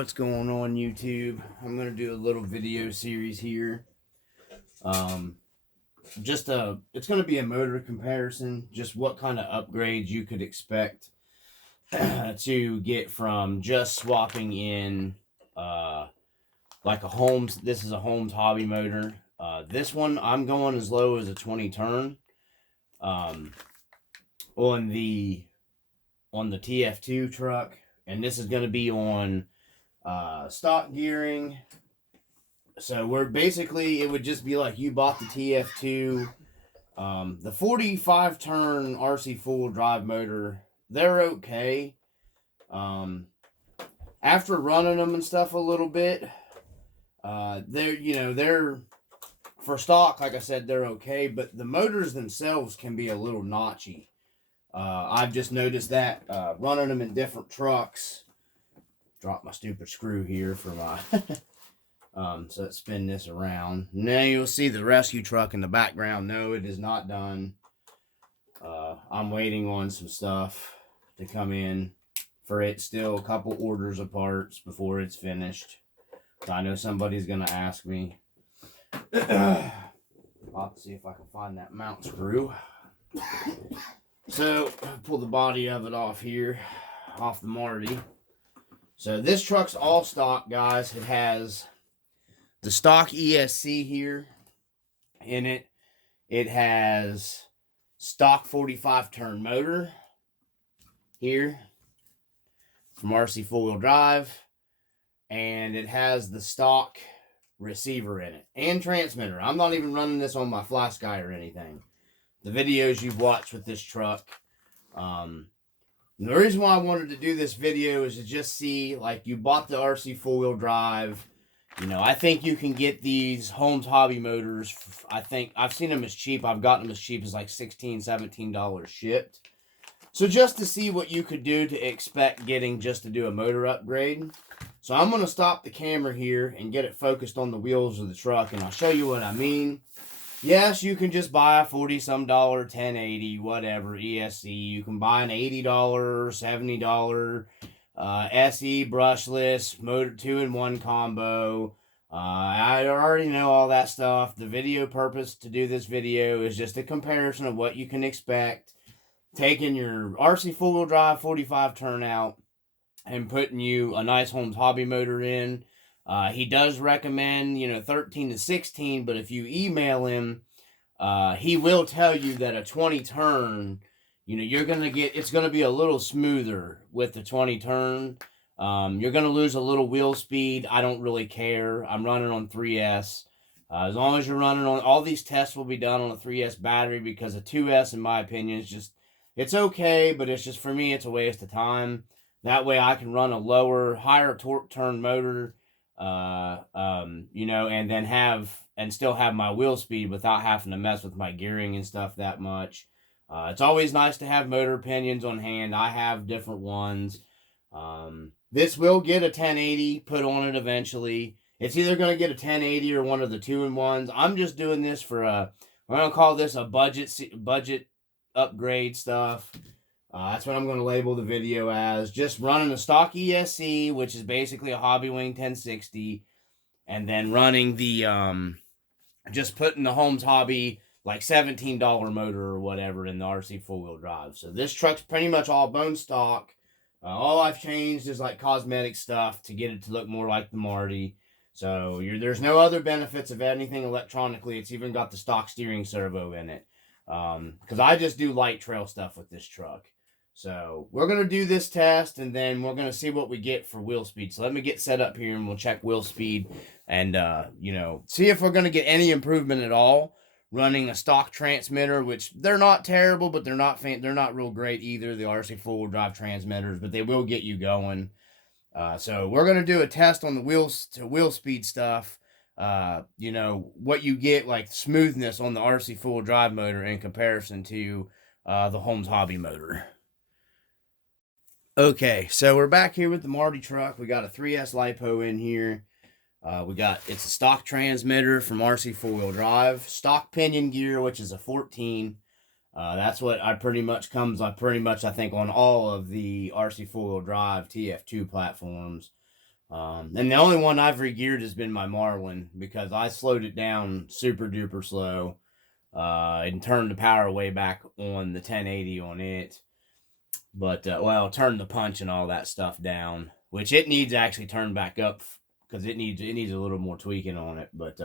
what's going on YouTube? I'm gonna do a little video series here. It's gonna be a motor comparison, just what kind of upgrades you could expect to get from just swapping in like a Holmes. This is a Holmes hobby motor. This one I'm going as low as a 20 turn. On the TF2 truck, and this is going to be on stock gearing. So we're basically, it would just be like you bought the TF2, the 45 turn Rc4wd drive motor. They're okay. After running them and stuff a little bit, they're for stock, like I said, they're okay, but the motors themselves can be a little notchy. I've just noticed that running them in different trucks. Drop my stupid screw here for my so let's spin this around. Now you'll see the rescue truck in the background. No, it is not done. I'm waiting on some stuff to come in for it. Still a couple orders of parts before it's finished. So I know somebody's gonna ask me. I'll have to see if I can find that mount screw. So, pull the body of it off here, off the Marty. So, this truck's all stock, guys. It has the stock ESC here in it. It has stock 45 turn motor here from Rc4wd drive. And it has the stock receiver in it and transmitter. I'm not even running this on my Fly Sky or anything. The videos you've watched with this truck. The reason why I wanted to do this video is to just see, like, you bought the Rc4wd drive. You know, I think you can get these Holmes hobby motors. I think I've seen them as cheap. I've gotten them as cheap as like $16, $17 shipped. So just to see what you could do to expect getting just to do a motor upgrade. So I'm going to stop the camera here and get it focused on the wheels of the truck, and I'll show you what I mean. Yes, you can just buy a $40-some, 1080, whatever, ESC. You can buy an $80, $70 SE brushless, motor 2-in-1 combo. I already know all that stuff. The video purpose to do this video is just a comparison of what you can expect. Taking your Rc4wd drive 45 turn out and putting you a nice Holmes hobby motor in. He does recommend, 13 to 16, but if you email him, he will tell you that a 20 turn, you're going to get, it's going to be a little smoother with the 20 turn. You're going to lose a little wheel speed. I don't really care. I'm running on 3S. As long as you're running on, all these tests will be done on a 3S battery, because a 2S, in my opinion, is just, it's okay, but it's just, for me, it's a waste of time. That way I can run a lower, higher torque turn motor, and then still have my wheel speed without having to mess with my gearing and stuff that much. It's always nice to have motor opinions on hand. I have different ones. This will get a 1080 put on it eventually. It's either going to get a 1080 or one of the 2-in-1s. I'm just doing this for we're going to call this a budget upgrade stuff. That's what I'm going to label the video as. Just running a stock ESC, which is basically a Hobby Wing 1060. And then running the, just putting the Holmes Hobby, like $17 motor or whatever in the Rc4wd drive. So this truck's pretty much all bone stock. All I've changed is like cosmetic stuff to get it to look more like the Marty. So there's no other benefits of anything electronically. It's even got the stock steering servo in it. Because I just do light trail stuff with this truck. So we're going to do this test, and then we're going to see what we get for wheel speed. So let me get set up here, and we'll check wheel speed and, see if we're going to get any improvement at all running a stock transmitter, which they're not terrible, but they're not real great either, the Rc4wd drive transmitters, but they will get you going. So we're going to do a test on the wheel speed stuff. What you get, like smoothness on the Rc4wd drive motor in comparison to the Holmes hobby motor. Okay, so we're back here with the Marty truck. We got a 3S LiPo in here. It's a stock transmitter from Rc4wd drive. Stock pinion gear, which is a 14. That's what I pretty much I think on all of the Rc4wd drive TF2 platforms. And the only one I've re-geared has been my Marlin, because I slowed it down super duper slow and turned the power way back on the 1080 on it. But, well, turned the punch and all that stuff down, which it needs actually turned back up because it needs a little more tweaking on it. But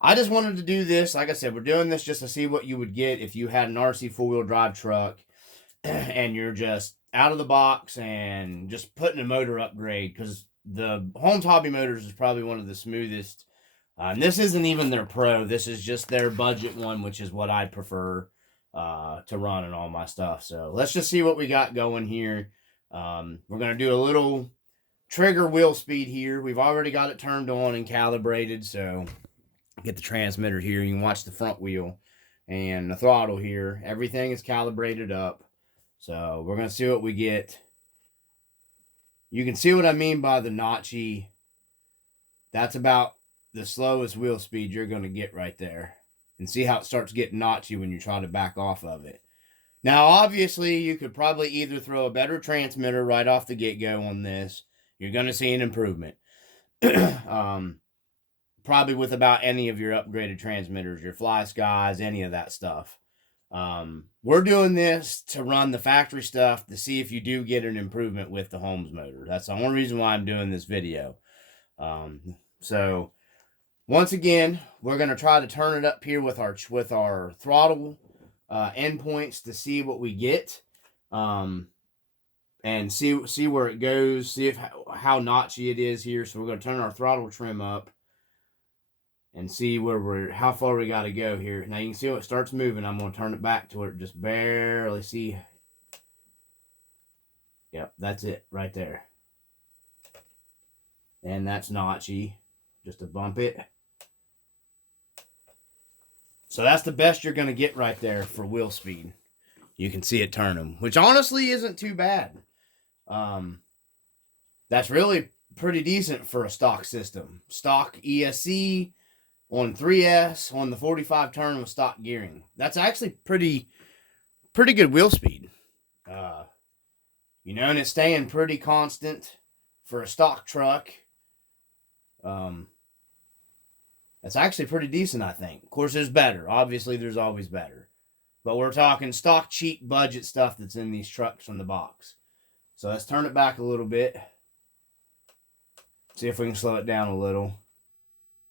I just wanted to do this. Like I said, we're doing this just to see what you would get if you had an RC four-wheel drive truck and you're just out of the box and just putting a motor upgrade, because the Holmes Hobby Motors is probably one of the smoothest. And this isn't even their Pro. This is just their budget one, which is what I prefer to run and all my stuff. So let's just see what we got going here. We're going to do a little trigger wheel speed here. We've already got it turned on and calibrated. So get the transmitter here. You can watch the front wheel and the throttle here. Everything is calibrated up. So we're going to see what we get. You can see what I mean by the notchy. That's about the slowest wheel speed you're going to get right there. And see how it starts getting notchy when you try to back off of it. Now, obviously, you could probably either throw a better transmitter right off the get-go on this. You're going to see an improvement. Probably with about any of your upgraded transmitters, your Fly Skies, any of that stuff. We're doing this to run the factory stuff to see if you do get an improvement with the Holmes motor. That's the only reason why I'm doing this video. So once again, we're going to try to turn it up here with our throttle endpoints to see what we get, and see where it goes, see how notchy it is here. So we're going to turn our throttle trim up and see how far we got to go here. Now you can see how it starts moving. I'm going to turn it back to where it just barely see. Yep, that's it right there. And that's notchy, just to bump it. So that's the best you're going to get right there for wheel speed. You can see it turning, which honestly isn't too bad. That's really pretty decent for a stock system. Stock ESC on 3S on the 45 turn with stock gearing. That's actually pretty good wheel speed. You know, and it's staying pretty constant for a stock truck. That's actually pretty decent, I think. Of course, there's better. Obviously, there's always better. But we're talking stock, cheap, budget stuff that's in these trucks from the box. So let's turn it back a little bit. See if we can slow it down a little.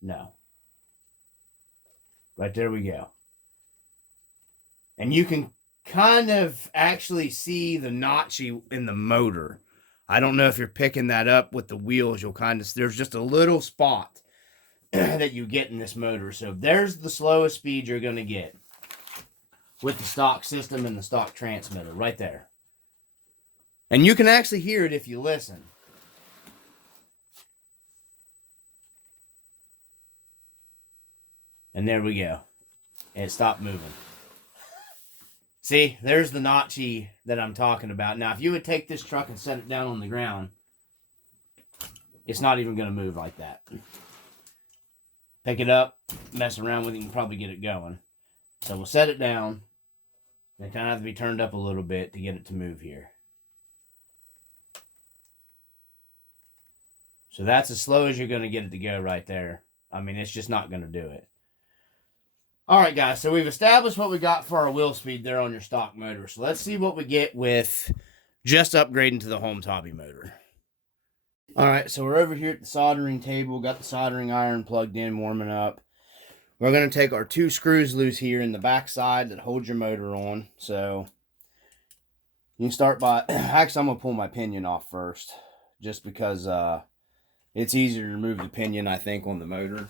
No. Right there we go. And you can kind of actually see the notchy in the motor. I don't know if you're picking that up with the wheels. You'll kind of, there's just a little spot that you get in this motor. So there's the slowest speed you're going to get with the stock system and the stock transmitter right there. And you can actually hear it if you listen. And there we go. And it stopped moving. See, there's the notchy that I'm talking about. Now, if you would take this truck and set it down on the ground, it's not even going to move like that. Pick it up, mess around with it, and probably get it going. So we'll set it down. It kind of has to be turned up a little bit to get it to move here. So that's as slow as you're going to get it to go right there. I mean, it's just not going to do it. All right, guys, so we've established what we got for our wheel speed there on your stock motor. So let's see what we get with just upgrading to the Holmes Hobby motor. All right, so we're over here at the soldering table. Got the soldering iron plugged in, warming up. We're going to take our 2 screws loose here in the back side that hold your motor on. So you can start by, actually I'm going to pull my pinion off first, just because it's easier to remove the pinion, I think, on the motor.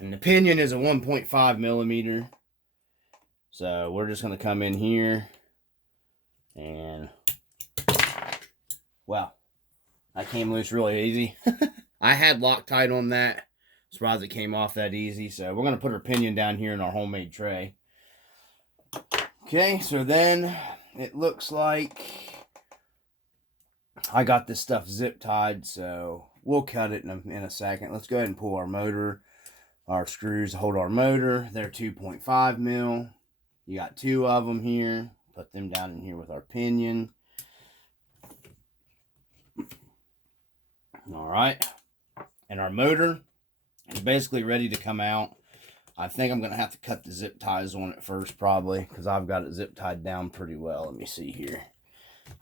And the pinion is a 1.5 millimeter. So we're just going to come in here and, well, that came loose really easy. I had Loctite on that. Surprised it came off that easy. So we're going to put our pinion down here in our homemade tray. Okay, so then it looks like I got this stuff zip tied, so we'll cut it in a second. Let's go ahead and pull our motor, our screws to hold our motor. They're 2.5 mil. You got 2 of them here. Put them down in here with our pinion. All right. And our motor is basically ready to come out. I think I'm going to have to cut the zip ties on it first, probably, because I've got it zip tied down pretty well. Let me see here.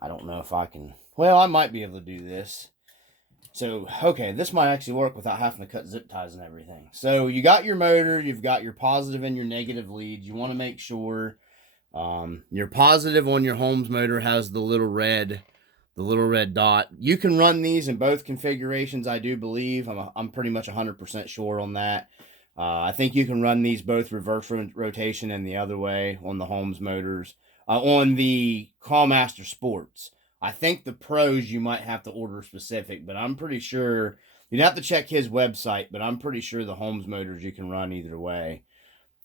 I don't know if I can. Well, I might be able to do this. So, okay, this might actually work without having to cut zip ties and everything. So, you got your motor, you've got your positive and your negative leads. You want to make sure your positive on your Holmes motor has the little red dot. You can run these in both configurations, I do believe. I'm pretty much 100% sure on that. I think you can run these both reverse rotation and the other way on the Holmes motors. On the Crawmaster Sports, I think the Pros you might have to order specific, but I'm pretty sure you'd have to check his website, but I'm pretty sure the Holmes motors you can run either way.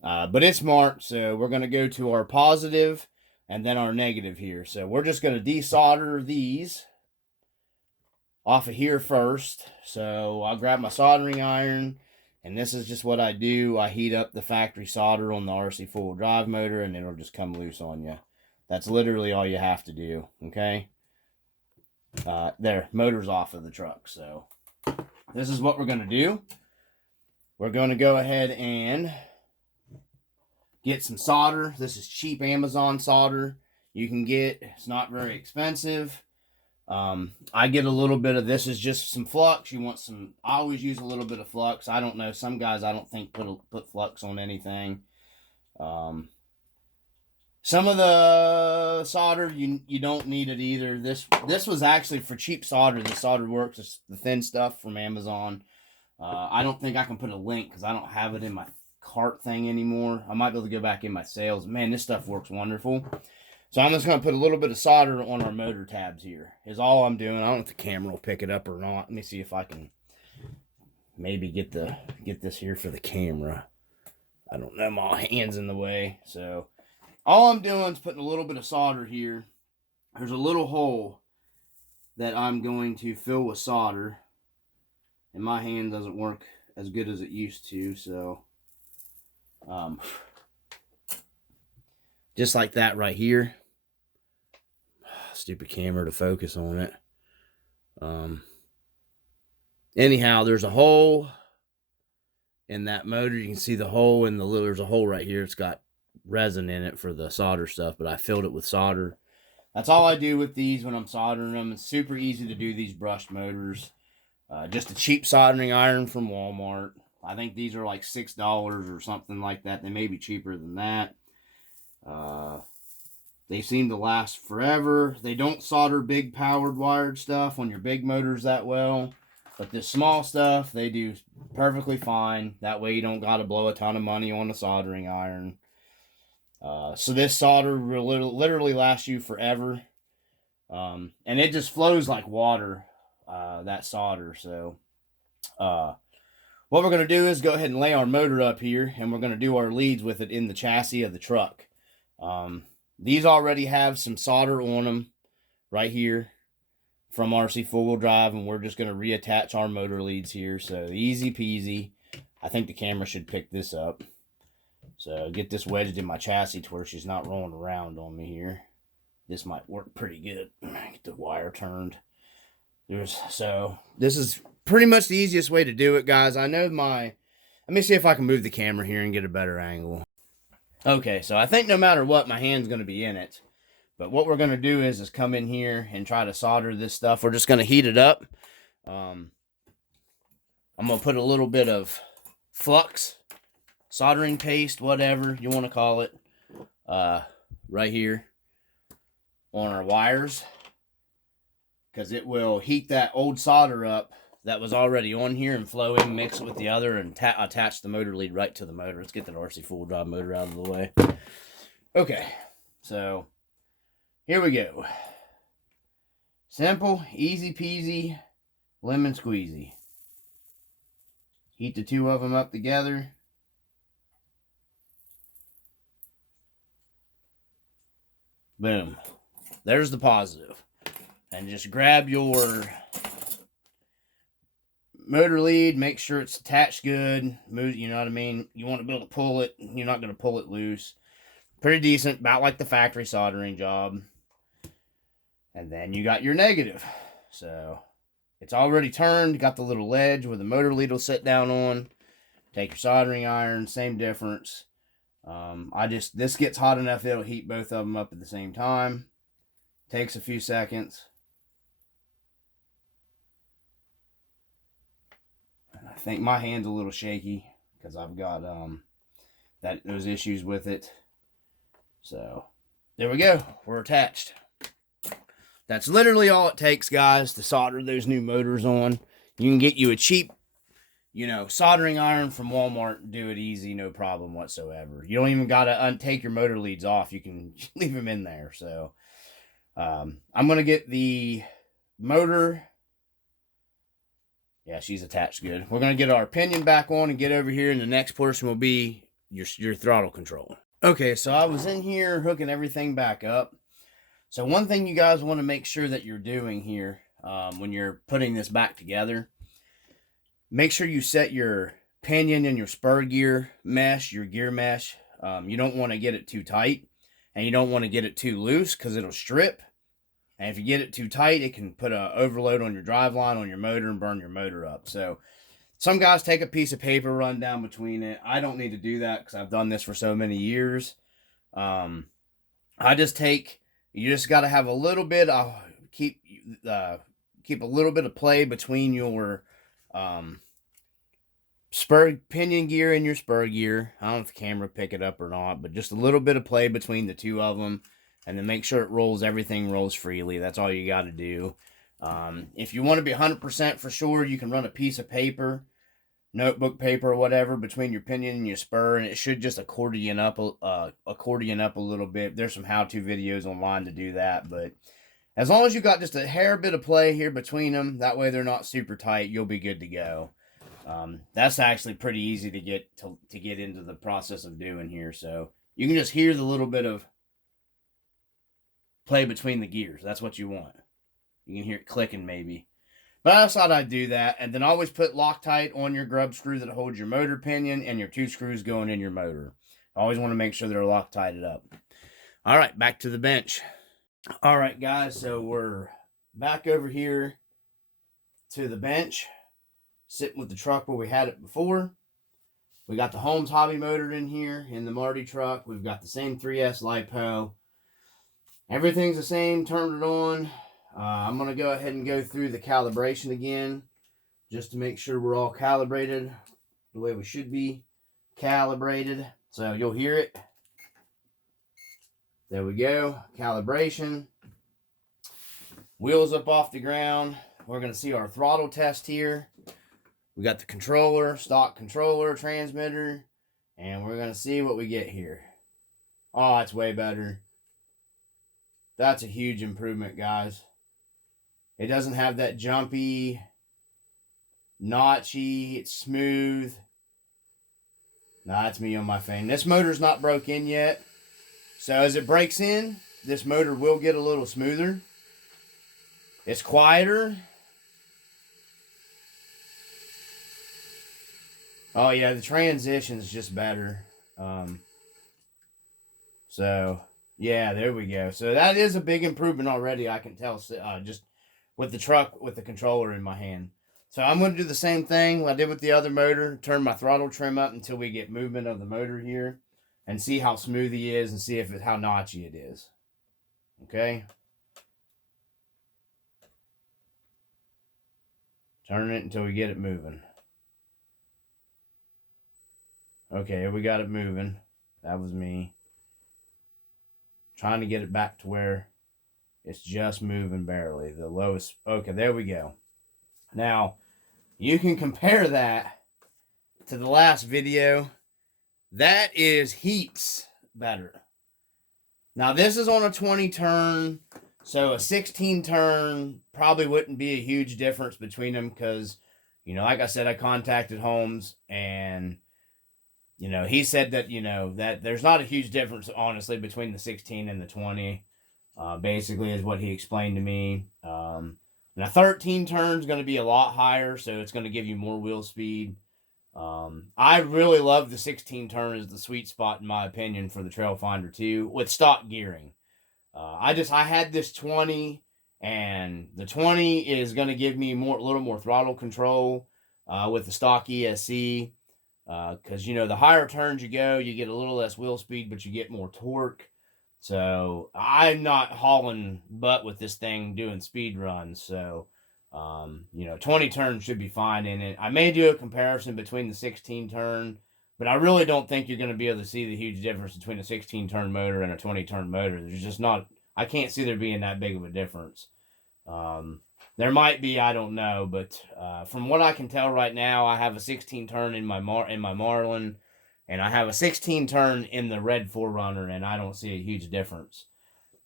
But it's marked, so we're going to go to our positive and then our negative here. So we're just going to desolder these off of here first. So I'll grab my soldering iron, and this is just what I do. I heat up the factory solder on the Rc4wd drive motor, and it'll just come loose on you. That's literally all you have to do, okay? There, motor's off of the truck. So this is what we're going to do. We're going to go ahead and get some solder. This is cheap Amazon solder. You can get, it's not very expensive. I get a little bit of, this is just some flux. You want some, I always use a little bit of flux. I don't know, some guys I don't think put flux on anything. Some of the solder, you don't need it either. This was actually for cheap solder. The Solder Works, it's the thin stuff from Amazon. I don't think I can put a link because I don't have it in my cart thing anymore. I might be able to go back in my sales. Man, this stuff works wonderful. So I'm just going to put a little bit of solder on our motor tabs here. Is all I'm doing. I don't know if the camera will pick it up or not. Let me see if I can maybe get this here for the camera. I don't know, my hand's in the way. So all I'm doing is putting a little bit of solder here. There's a little hole that I'm going to fill with solder. And my hand doesn't work as good as it used to, so just like that right here. Stupid camera to focus on it. Anyhow, there's a hole in that motor. You can see the hole in the little, there's a hole right here. It's got resin in it for the solder stuff, but I filled it with solder. That's all I do with these when I'm soldering them. It's super easy to do these brushed motors. Just a cheap soldering iron from Walmart. I think these are like $6 or something like that. They may be cheaper than that. They seem to last forever. They don't solder big powered wired stuff on your big motors that well. But this small stuff, they do perfectly fine. That way you don't got to blow a ton of money on a soldering iron. So this solder will literally last you forever. And it just flows like water, that solder. So what we're going to do is go ahead and lay our motor up here, and we're going to do our leads with it in the chassis of the truck. These already have some solder on them right here from Rc4wd drive, and we're just going to reattach our motor leads here. So easy peasy. I think the camera should pick this up. So get this wedged in my chassis to where she's not rolling around on me here. This might work pretty good. Get the wire turned. So this is pretty much the easiest way to do it, guys. I know let me see if I can move the camera here and get a better angle. Okay, so I think no matter what, my hand's going to be in it. But what we're going to do is come in here and try to solder this stuff. We're just going to heat it up. I'm going to put a little bit of flux, soldering paste, whatever you want to call it, right here on our wires. Because it will heat that old solder up that was already on here and flow in, mix it with the other, and attach the motor lead right to the motor. Let's get that Rc4wd drive motor out of the way. Okay, so here we go. Simple, easy peasy, lemon squeezy. Heat the two of them up together. Boom. There's the positive. And just grab your motor lead, make sure it's attached good. Move, you know what I mean? You want to be able to pull it. You're not going to pull it loose. Pretty decent, about like the factory soldering job. And then you got your negative. So It's already turned. Got the little ledge where the motor lead will sit down on. Take your soldering iron, same difference. This gets hot enough it'll heat both of them up at the same time. Takes a few seconds. And I think my hand's a little shaky because I've got those issues with it. So there we go. We're attached. That's literally all it takes, guys, to solder those new motors on. You can get you a cheap, soldering iron from Walmart and do it easy, no problem whatsoever. You don't even got to take your motor leads off. You can leave them in there. So I'm going to get the motor. Yeah, she's attached good. We're going to get our pinion back on and get over here, and the next portion will be your throttle control. Okay, so I was in here hooking everything back up. So one thing you guys want to make sure that you're doing here when you're putting this back together, make sure you set your pinion and your spur gear mesh, your gear mesh. You don't want to get it too tight, and you don't want to get it too loose because it'll strip. And if you get it too tight, it can put an overload on your driveline, on your motor, and burn your motor up. So some guys take a piece of paper, run down between it. I don't need to do that because I've done this for so many years. You just got to have a little bit, keep a little bit of play between your pinion gear and your spur gear. I don't know if the camera pick it up or not, but just a little bit of play between the two of them. And then make sure everything rolls freely. That's all you got to do. If you want to be 100% for sure, you can run a piece of paper, notebook paper or whatever, between your pinion and your spur, and it should just accordion up a little bit. There's some how-to videos online to do that, but as long as you got just a hair bit of play here between them, that way they're not super tight, you'll be good to go. That's actually pretty easy to get into the process of doing here. So you can just hear the little bit of play between the gears. That's what you want. You can hear it clicking maybe. But I thought I'd do that. And then always put Loctite on your grub screw that holds your motor pinion and your two screws going in your motor. Always want to make sure they're Loctited up. All right, back to the bench. All right, guys, so we're back over here to the bench, sitting with the truck where we had it before. We got the Holmes hobby motor in here in the Marty truck. We've got the same 3S LiPo. Everything's the same, turned it on. I'm going to go ahead and go through the calibration again, just to make sure we're all calibrated the way we should be calibrated. So you'll hear it. There we go, calibration. Wheels up off the ground. We're going to see our throttle test here. We got the controller, stock controller, transmitter, and we're going to see what we get here. Oh, it's way better. That's a huge improvement, guys. It doesn't have that jumpy, notchy, it's smooth. Nah, that's me on my phone. This motor's not broke in yet. So as it breaks in, this motor will get a little smoother. It's quieter. Oh yeah, the transition's just better. So yeah, there we go. So that is a big improvement already, I can tell, just with the truck, with the controller in my hand. So I'm going to do the same thing I did with the other motor, turn my throttle trim up until we get movement of the motor here, and see how smooth he is and see how notchy it is. Okay? Turn it until we get it moving. Okay, we got it moving. That was me. Trying to get it back to where it's just moving barely. The lowest. Okay, there we go. Now, you can compare that to the last video. That is heaps better. Now, this is on a 20 turn, so a 16 turn probably wouldn't be a huge difference between them because, like I said, I contacted Holmes and he said that, that there's not a huge difference, honestly, between the 16 and the 20, basically is what he explained to me. And a 13 turn is going to be a lot higher, so it's going to give you more wheel speed. I really love the 16 turn as the sweet spot, in my opinion, for the Trailfinder 2 with stock gearing. I had this 20, And the 20 is going to give me a little more throttle control with the stock ESC. Because, the higher turns you go, you get a little less wheel speed, but you get more torque. So I'm not hauling butt with this thing doing speed runs. So, 20 turns should be fine in it. I may do a comparison between the 16 turn, but I really don't think you're going to be able to see the huge difference between a 16 turn motor and a 20 turn motor. There's just not, I can't see there being that big of a difference. There might be, I don't know, but from what I can tell right now, I have a 16 turn in my Marlin, and I have a 16 turn in the Red 4Runner, and I don't see a huge difference.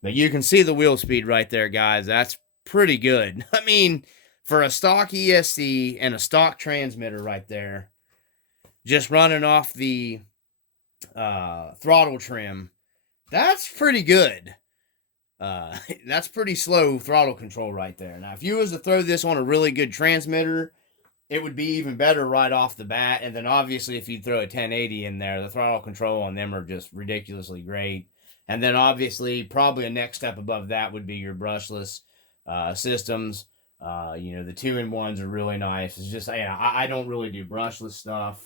But you can see the wheel speed right there, guys. That's pretty good. I mean, for a stock ESC and a stock transmitter right there, just running off the throttle trim, that's pretty good. That's pretty slow throttle control right there. Now, if you was to throw this on a really good transmitter, it would be even better right off the bat. And then obviously if you throw a 1080 in there, the throttle control on them are just ridiculously great. And then obviously probably a next step above that would be your brushless systems. The 2-in-1s are really nice. It's just, I don't really do brushless stuff.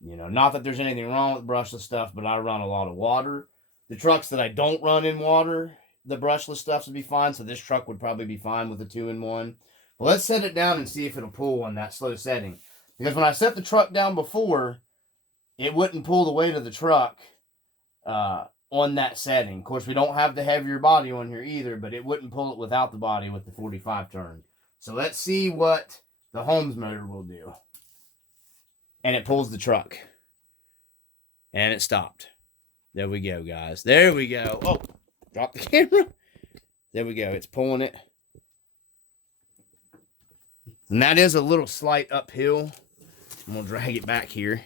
Not that there's anything wrong with brushless stuff, but I run a lot of water. The trucks that I don't run in water, the brushless stuff would be fine. So this truck would probably be fine with a 2-in-1. Well, let's set it down and see if it'll pull on that slow setting. Because when I set the truck down before, it wouldn't pull the weight of the truck on that setting. Of course, we don't have the heavier body on here either, but it wouldn't pull it without the body with the 45 turn. So let's see what the Holmes motor will do. And it pulls the truck. And it stopped. There we go, guys. There we go. Oh, drop the camera. There we go. It's pulling it. And that is a little slight uphill. I'm going to drag it back here.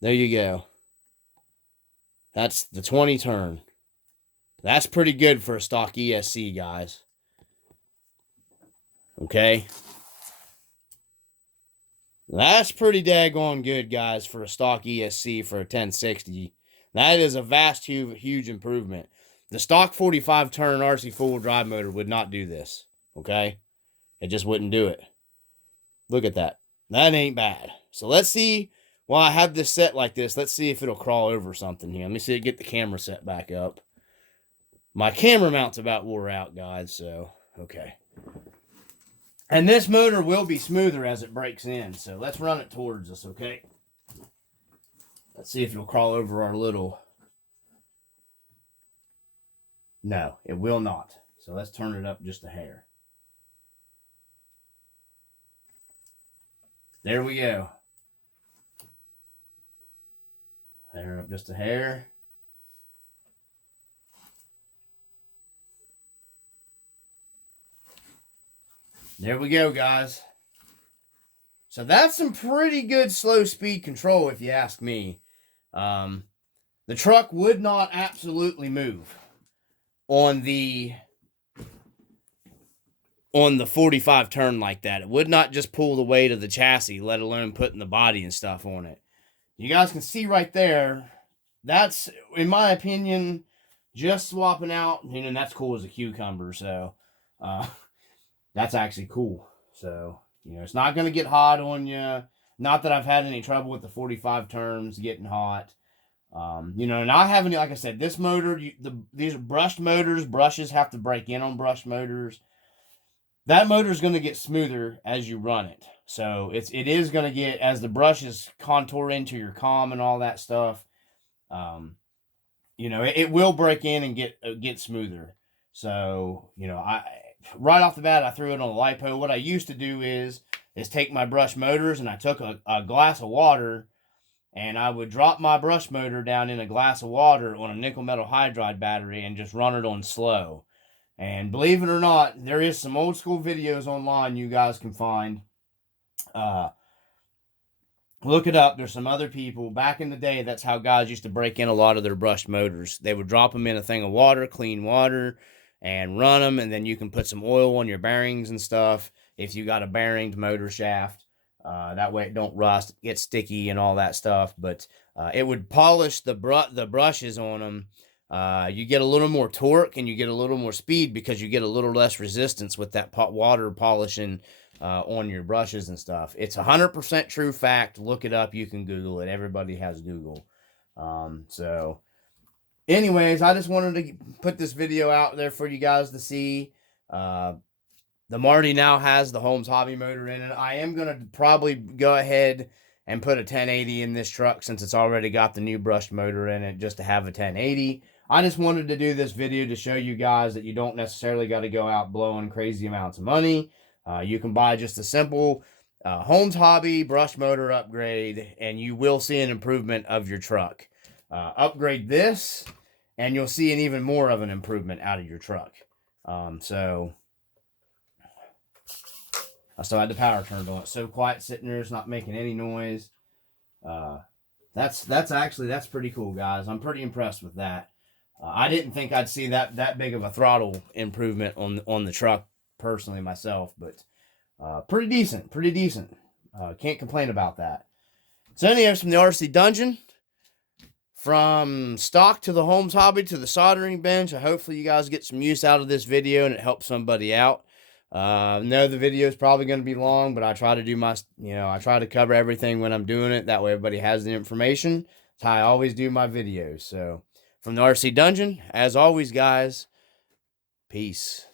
There you go. That's the 20 turn. That's pretty good for a stock ESC, guys. Okay. That's pretty daggone good, guys, for a stock ESC for a 1060. That is a vast, huge improvement. The stock 45 turn Rc4wd drive motor would not do this. Okay. It just wouldn't do it. Look at that. That ain't bad. So let's see. While I have this set like this, let's see if it'll crawl over something here. Let me see it, get the camera set back up. My camera mount's about wore out, guys. So, okay. And this motor will be smoother as it breaks in. So let's run it towards us, okay? Let's see if it'll crawl over our little... No, it will not. So let's turn it up just a hair. There we go. There up just a hair. There we go, guys. So that's some pretty good slow speed control, if you ask me. The truck would not absolutely move on the 45 turn like that. It would not just pull the weight of the chassis, let alone putting the body and stuff on it. You guys can see right there, that's, in my opinion, just swapping out, and that's cool as a cucumber, so that's actually cool. So, it's not going to get hot on you. Not that I've had any trouble with the 45 turns getting hot. And I haven't, like I said, this motor, these are brushed motors. Brushes have to break in on brushed motors. That motor is going to get smoother as you run it. So it is going to get, as the brushes contour into your comm and all that stuff, it will break in and get smoother. So, right off the bat, I threw it on a LiPo. What I used to do is take my brush motors and I took a glass of water and I would drop my brush motor down in a glass of water on a nickel metal hydride battery and just run it on slow. And believe it or not, there is some old school videos online you guys can find. Look it up. There's some other people. Back in the day, that's how guys used to break in a lot of their brushed motors. They would drop them in a thing of water, clean water, and run them. And then you can put some oil on your bearings and stuff if you got a bearinged motor shaft. That way it don't rust, get sticky and all that stuff. But it would polish the brushes on them You get a little more torque and you get a little more speed because you get a little less resistance with that water polishing on your brushes and stuff. It's 100% true fact. Look it up. You can Google it. Everybody has Google. So anyways, I just wanted to put this video out there for you guys to see. The Marty now has the Holmes hobby motor in it. I am going to probably go ahead and put a 1080 in this truck since it's already got the new brushed motor in it, just to have a 1080. I just wanted to do this video to show you guys that you don't necessarily got to go out blowing crazy amounts of money. You can buy just a simple Holmes hobby brushed motor upgrade, and you will see an improvement of your truck. Upgrade this, and you'll see an even more of an improvement out of your truck. So I still had the power turned on. It's so quiet sitting there. It's not making any noise. That's pretty cool, guys. I'm pretty impressed with that. I didn't think I'd see that big of a throttle improvement on the truck personally myself, but pretty decent. Can't complain about that. So anyways, from the RC Dungeon, from stock to the Holmes hobby to the soldering bench, hopefully you guys get some use out of this video and it helps somebody out. No, the video is probably going to be long, but I try to do I try to cover everything when I'm doing it. That way everybody has the information. That's how I always do my videos. So from the RC Dungeon, as always, guys, peace.